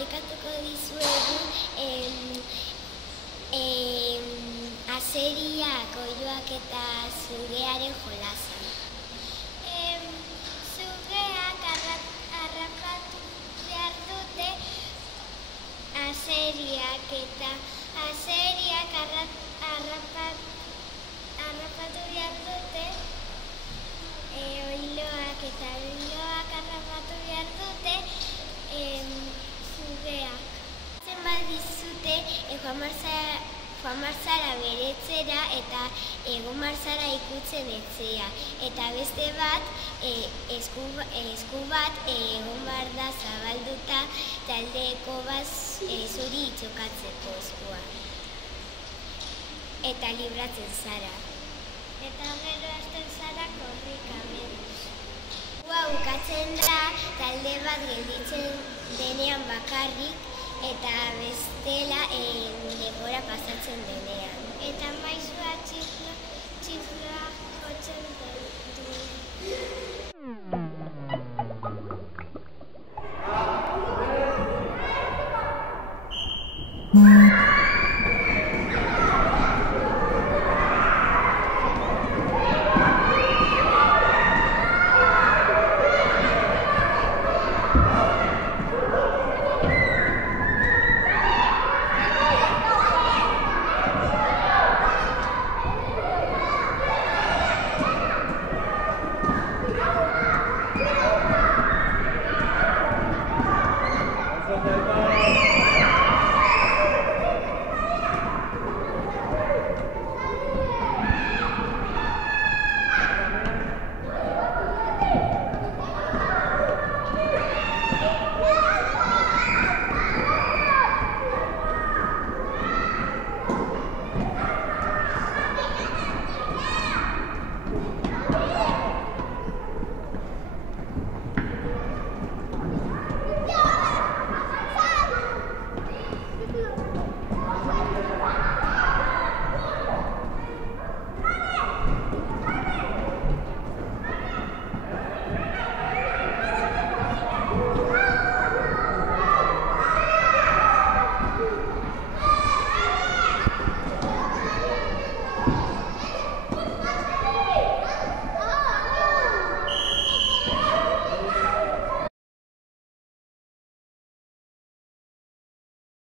esplikatuko dizuegu azeriak, oiloak eta zugearen jolasa. Zugeak harrapatu behar dute azeriak eta azeriak harrapatu behar dute oiloak eta oiloak harrapatu behar dute zugeak. Zenbat dizute joan marzara beretzera eta egon marzara ikutzen etzea. Eta beste bat, esku bat egon behar da zabalduta taldeko bat zuri txokatzeko eskua. Eta libratzen zara. Eta gero hasten zara korrika meduz. Bukatzen da talde bat gelditzen denean bakarrik eta bestela denbora pasatzen denean. Eta maizua txifloa jotzen du. Bye.